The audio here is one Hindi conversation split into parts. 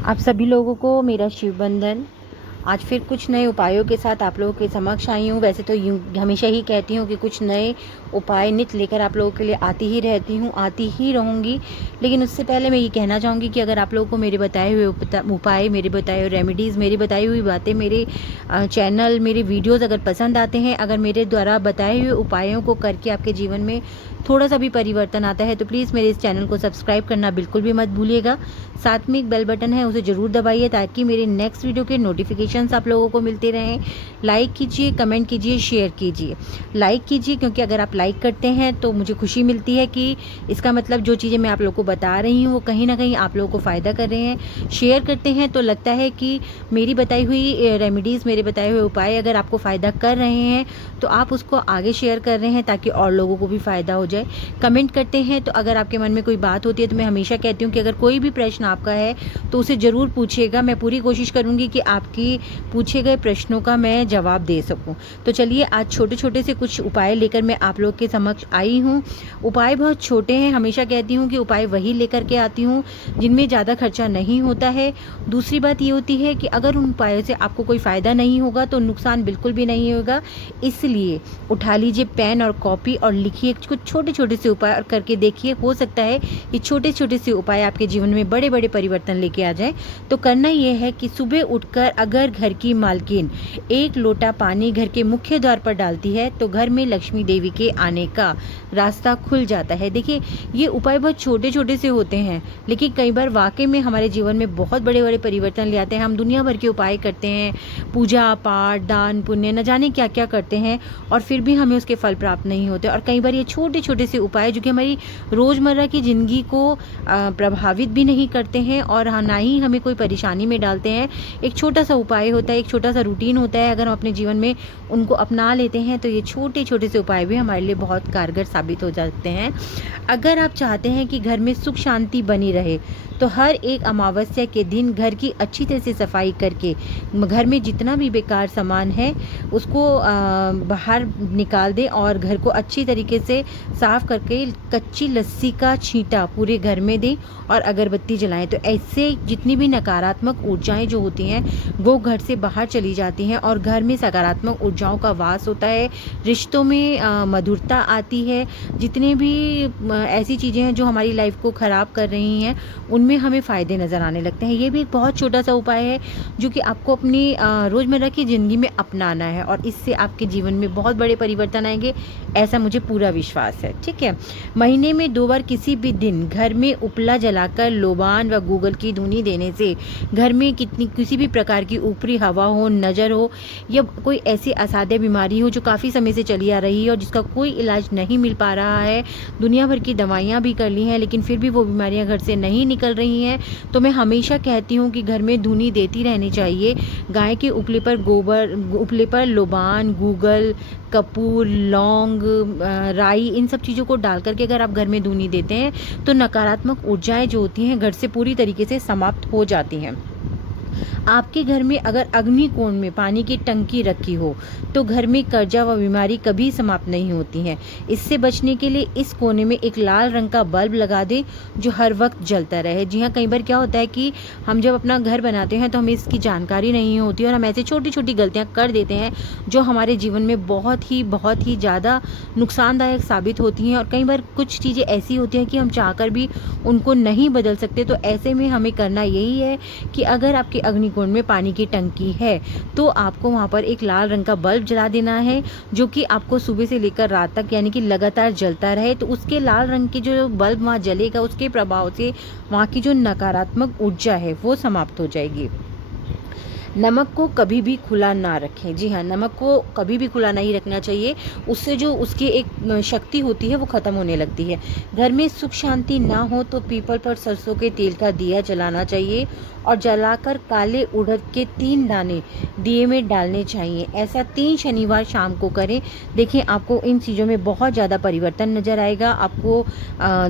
आप सभी लोगों को मेरा शिव बंधन। आज फिर कुछ नए उपायों के साथ आप लोगों के समक्ष आई हूँ। वैसे तो यूँ हमेशा ही कहती हूँ कि कुछ नए उपाय नित लेकर आप लोगों के लिए आती ही रहती हूँ, आती ही रहूँगी। लेकिन उससे पहले मैं ये कहना चाहूँगी कि अगर आप लोगों को मेरे बताए हुए उपाय, मेरे बताए हुए रेमेडीज़, मेरी बताई हुई बातें, मेरे चैनल, मेरे वीडियोज़ अगर पसंद आते हैं, अगर मेरे द्वारा बताए हुए उपायों को करके आपके जीवन में थोड़ा सा भी परिवर्तन आता है, तो प्लीज़ मेरे इस चैनल को सब्सक्राइब करना बिल्कुल भी मत भूलिएगा। साथ में एक बेल बटन है, उसे ज़रूर दबाइए ताकि मेरे नेक्स्ट वीडियो के नोटिफिकेशंस आप लोगों को मिलते रहें। लाइक कीजिए, कमेंट कीजिए, शेयर कीजिए। लाइक कीजिए क्योंकि अगर आप लाइक करते हैं तो मुझे खुशी मिलती है कि इसका मतलब जो चीज़ें मैं आप लोगों को बता रही हूँ वो कहीं ना कहीं आप लोगों को फ़ायदा कर रहे हैं। शेयर करते हैं तो लगता है कि मेरी बताई हुई रेमेडीज़, मेरे बताए हुए उपाय अगर आपको फ़ायदा कर रहे हैं तो आप उसको आगे शेयर कर रहे हैं ताकि और लोगों को भी फ़ायदा हो जाए। कमेंट करते हैं तो अगर आपके मन में कोई बात होती है तो मैं हमेशा कहती हूँ कि अगर कोई भी प्रश्न आपका है तो उसे ज़रूर पूछिएगा। मैं पूरी कोशिश करूँगी कि आपकी पूछे गए प्रश्नों का मैं जवाब दे सकूँ। तो चलिए आज छोटे छोटे से कुछ उपाय लेकर मैं आप लोग के समक्ष आई हूँ। उपाय बहुत छोटे हैं, हमेशा कहती हूँ कि उपाय वही लेकर के आती हूँ जिनमें ज़्यादा खर्चा नहीं होता है। दूसरी बात ये होती है कि अगर उन उपायों से आपको कोई फ़ायदा नहीं होगा तो नुकसान बिल्कुल भी नहीं होगा। इसलिए उठा लीजिए पेन और कॉपी और लिखिए कुछ छोटे छोटे से उपाय और करके देखिए। हो सकता है ये छोटे छोटे से उपाय आपके जीवन में बड़े बड़े परिवर्तन लेके आ जाए। तो करना ये है कि सुबह उठकर अगर घर की मालकिन एक लोटा पानी घर के मुख्य द्वार पर डालती है तो घर में लक्ष्मी देवी के आने का रास्ता खुल जाता है। देखिए ये उपाय बहुत छोटे छोटे से होते हैं लेकिन कई बार वाकई में हमारे जीवन में बहुत बड़े बड़े परिवर्तन ले आते हैं। हम दुनिया भर के उपाय करते हैं, पूजा पाठ, दान पुण्य, न जाने क्या क्या करते हैं और फिर भी हमें उसके फल प्राप्त नहीं होते। और कई बार ये छोटे छोटे से उपाय जो कि हमारी रोज़मर्रा की ज़िंदगी को प्रभावित भी नहीं करते हैं और ना ही हमें कोई परेशानी में डालते हैं। एक छोटा सा उपाय होता है, एक छोटा सा रूटीन होता है, अगर हम अपने जीवन में उनको अपना लेते हैं तो ये छोटे छोटे से उपाय भी हमारे लिए बहुत कारगर साबित हो जाते हैं। अगर आप चाहते हैं कि घर में सुख शांति बनी रहे तो हर एक अमावस्या के दिन घर की अच्छी तरह से सफाई करके घर में जितना भी बेकार सामान है उसको बाहर निकाल दें और घर को अच्छी तरीके से साफ करके कच्ची लस्सी का छींटा पूरे घर में दें और अगरबत्ती जलाएं। तो ऐसे जितनी भी नकारात्मक ऊर्जाएं जो होती हैं वो घर से बाहर चली जाती हैं और घर में सकारात्मक ऊर्जाओं का वास होता है। रिश्तों में मधुरता आती है। जितने भी ऐसी चीज़ें हैं जो हमारी लाइफ को ख़राब कर रही हैं उनमें हमें फ़ायदे नज़र आने लगते हैं। ये भी एक बहुत छोटा सा उपाय है जो कि आपको अपनी रोज़मर्रा की ज़िंदगी में अपनाना है और इससे आपके जीवन में बहुत बड़े परिवर्तन आएंगे, ऐसा मुझे पूरा विश्वास है। ठीक है, महीने में 2 बार किसी भी दिन घर में उपला जलाकर लोबान व गूगल की धुनी देने से घर में किसी भी प्रकार की ऊपरी हवा हो, नज़र हो या कोई ऐसी असाध्य बीमारी हो जो काफ़ी समय से चली आ रही है और जिसका कोई इलाज नहीं मिल पा रहा है, दुनिया भर की दवाइयाँ भी कर ली हैं लेकिन फिर भी वो बीमारियाँ घर से नहीं निकल रही हैं, तो मैं हमेशा कहती हूँ कि घर में धुनी देती रहनी चाहिए। गाय के उपले पर गोबर, उपले पर लोबान, गूगल, कपूर, लौंग, राई, इन सब चीज़ों को डाल करके अगर आप घर में धुनी देते हैं तो नकारात्मक ऊर्जाएं जो होती हैं घर से पूरी तरीके से समाप्त हो जाती हैं। आपके घर में अगर अग्निकोण में पानी की टंकी रखी हो तो घर में कर्जा व बीमारी कभी समाप्त नहीं होती हैं। इससे बचने के लिए इस कोने में एक लाल रंग का बल्ब लगा दें जो हर वक्त जलता रहे। जी हाँ, कई बार क्या होता है कि हम जब अपना घर बनाते हैं तो हमें इसकी जानकारी नहीं होती और हम ऐसे छोटी छोटी गलतियाँ कर देते हैं जो हमारे जीवन में बहुत ही ज़्यादा नुकसानदायक साबित होती हैं। और कई बार कुछ चीज़ें ऐसी होती हैं कि हम चाहकर भी उनको नहीं बदल सकते। तो ऐसे में हमें करना यही है कि अगर आपके अग्निकोण में पानी की टंकी है तो आपको वहाँ पर एक लाल रंग का बल्ब जला देना है जो कि आपको सुबह से लेकर रात तक यानी कि लगातार जलता रहे। तो उसके लाल रंग के जो बल्ब वहाँ जलेगा उसके प्रभाव से वहाँ की जो नकारात्मक ऊर्जा है वो समाप्त हो जाएगी। नमक को कभी भी खुला ना रखें। जी हाँ, नमक को कभी भी खुला नहीं रखना चाहिए, उससे जो उसकी एक शक्ति होती है वो ख़त्म होने लगती है। घर में सुख शांति ना हो तो पीपल पर सरसों के तेल का दिया जलाना चाहिए और जलाकर काले उड़द के 3 दाने दिए में डालने चाहिए। ऐसा 3 शनिवार शाम को करें। देखिए आपको इन चीज़ों में बहुत ज़्यादा परिवर्तन नज़र आएगा, आपको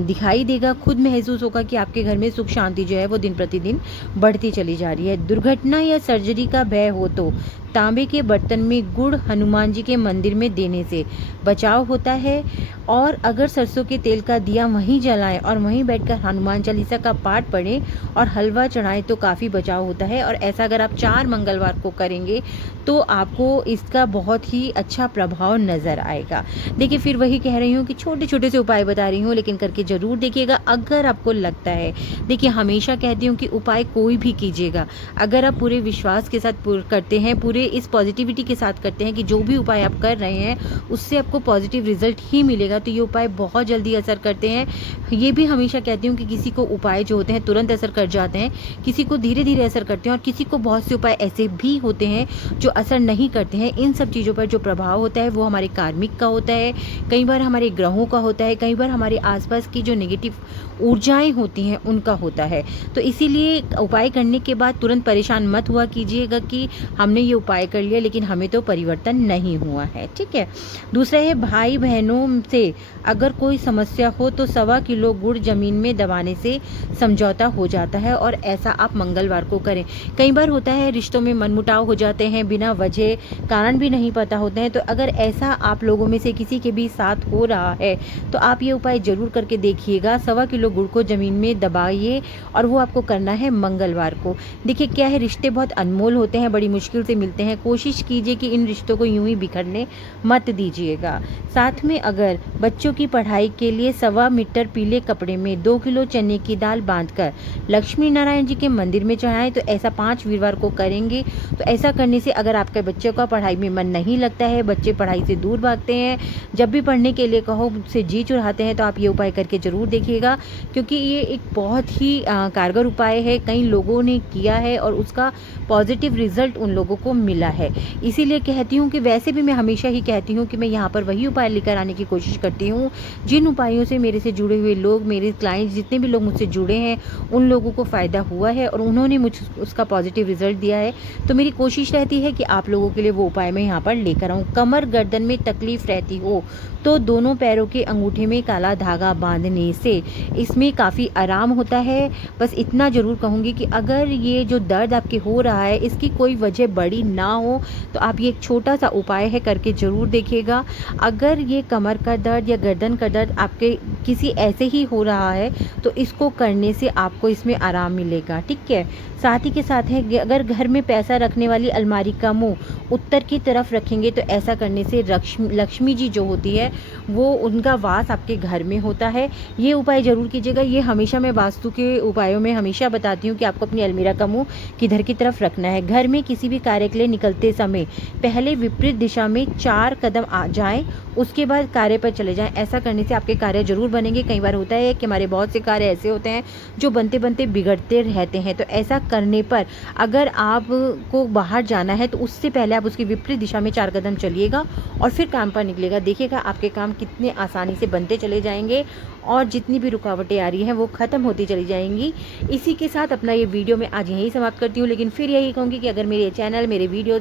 दिखाई देगा, खुद महसूस होगा कि आपके घर में सुख शांति जो है वो दिन प्रतिदिन बढ़ती चली जा रही है। दुर्घटना या सर्जरी का भय हो तो तांबे के बर्तन में गुड़ हनुमान जी के मंदिर में देने से बचाव होता है। और अगर सरसों के तेल का दिया वहीं जलाएं और वहीं बैठकर हनुमान चालीसा का पाठ पढ़ें और हलवा चढ़ाएं तो काफ़ी बचाव होता है। और ऐसा अगर आप 4 मंगलवार को करेंगे तो आपको इसका बहुत ही अच्छा प्रभाव नज़र आएगा। देखिए, फिर वही कह रही हूँ कि छोटे छोटे से उपाय बता रही हूँ, लेकिन करके ज़रूर देखिएगा अगर आपको लगता है। देखिए, हमेशा कहती हूँ कि उपाय कोई भी कीजिएगा, अगर आप पूरे विश्वास के साथ करते हैं, पूरे इस पॉजिटिविटी के साथ करते हैं कि जो भी उपाय आप कर रहे हैं उससे आपको पॉजिटिव रिजल्ट ही मिलेगा, तो ये उपाय बहुत जल्दी असर करते हैं। ये भी हमेशा कहती हूँ कि किसी को उपाय जो होते हैं तुरंत असर कर जाते हैं, किसी को धीरे धीरे असर करते हैं और किसी को बहुत से उपाय ऐसे भी होते हैं जो असर नहीं करते हैं। इन सब चीज़ों पर जो प्रभाव होता है वो हमारे कार्मिक का होता है, कई बार हमारे ग्रहों का होता है, कई बार हमारे आसपास की जो नेगेटिव ऊर्जाएं होती हैं उनका होता है। तो इसीलिए उपाय करने के बाद तुरंत परेशान मत हुआ कीजिएगा कि हमने ये उपाय कर लिया लेकिन हमें तो परिवर्तन नहीं हुआ है। ठीक है। दूसरा है, भाई बहनों से अगर कोई समस्या हो तो 1.25 किलो गुड़ जमीन में दबाने से समझौता हो जाता है और ऐसा आप मंगलवार को करें। कई बार होता है रिश्तों में मनमुटाव हो जाते हैं, बिना वजह कारण भी नहीं पता होते हैं, तो अगर ऐसा आप लोगों में से किसी के भी साथ हो रहा है तो आप ये उपाय ज़रूर करके देखिएगा। 1.25 किलो गुड़ को ज़मीन में दबाइए और वो आपको करना है मंगलवार को। देखिए, क्या है, रिश्ते बहुत अनमोल होते हैं, बड़ी मुश्किल से मिलते हैं, कोशिश कीजिए कि इन रिश्तों को यूं ही बिखरने मत दीजिएगा। साथ में अगर बच्चों की पढ़ाई के लिए 1.25 मीटर पीले कपड़े में 2 किलो चने की दाल बांधकर लक्ष्मी नारायण जी के मंदिर में चढ़ाएं तो ऐसा 5 वीरवार को करेंगे। तो ऐसा करने से अगर आपके बच्चे का पढ़ाई में मन नहीं लगता है, बच्चे पढ़ाई से दूर भागते हैं, जब भी पढ़ने के लिए कहो मुझसे जी चुराते हैं, तो आप ये उपाय करके ज़रूर देखिएगा, क्योंकि ये एक बहुत ही कारगर उपाय है। कई लोगों ने किया है और उसका पॉजिटिव रिजल्ट उन लोगों को मिला है। इसीलिए कहती हूँ कि वैसे भी मैं हमेशा ही कहती हूँ कि मैं यहाँ पर वही उपाय लेकर आने की कोशिश करती हूँ जिन उपायों से मेरे से जुड़े हुए लोग, मेरे क्लाइंट्स, जितने भी लोग मुझसे जुड़े हैं उन लोगों को फ़ायदा हुआ है और उन्होंने मुझ उसका पॉजिटिव रिजल्ट दिया है। तो मेरी कोशिश रहती है कि आप लोगों के लिए वो उपाय मैं यहाँ पर लेकर आऊँ। कमर गर्दन में तकलीफ रहती हो तो दोनों पैरों के अंगूठे में काला धागा बांधने से इसमें काफ़ी आराम होता है। बस इतना ज़रूर कहूँगी कि अगर ये जो दर्द आपके हो रहा है इसकी कोई वजह बड़ी ना हो तो आप ये एक छोटा सा उपाय है करके ज़रूर देखिएगा। अगर ये कमर का दर्द या गर्दन का दर्द आपके किसी ऐसे ही हो रहा है तो इसको करने से आपको इसमें आराम मिलेगा। ठीक है। साथ ही के साथ है, अगर घर में पैसा रखने वाली अलमारी का मुंह उत्तर की तरफ रखेंगे तो ऐसा करने से लक्ष्मी जी जो होती है वो उनका वास आपके घर में होता है। ये उपाय ज़रूर कीजिएगा। ये हमेशा मैं वास्तु के उपायों में हमेशा बताती हूँ कि आपको अपनी अलमीरा का मुंह किधर की तरफ रखना है। घर में किसी भी कार्य के लिए निकलते समय पहले विपरीत दिशा में 4 कदम आ जाएं, उसके बाद कार्य पर चले जाएं। ऐसा करने से आपके कार्य जरूर बनेंगे। कई बार होता है कि हमारे बहुत से कार्य ऐसे होते हैं जो बनते बनते बिगड़ते रहते हैं, तो ऐसा करने पर अगर आपको बाहर जाना है तो उससे पहले आप उसकी विपरीत दिशा में 4 कदम चलिएगा और फिर काम पर निकलेगा। देखिएगा आपके काम कितने आसानी से बनते चले जाएंगे और जितनी भी रुकावटें आ रही हैं वो ख़त्म होती चली जाएंगी। इसी के साथ अपना ये वीडियो मैं आज यहीं समाप्त करती हूँ, लेकिन फिर यही कहूँगी कि अगर मेरे चैनल, मेरे वीडियो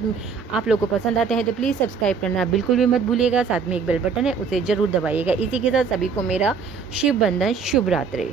आप लोगों को पसंद आते हैं तो प्लीज़ सब्सक्राइब करना बिल्कुल भी मत भूलिएगा। साथ में एक बेल बटन है उसे ज़रूर दबाइएगा। इसी के साथ सभी को मेरा शिव बंधन, शुभ रात्रि।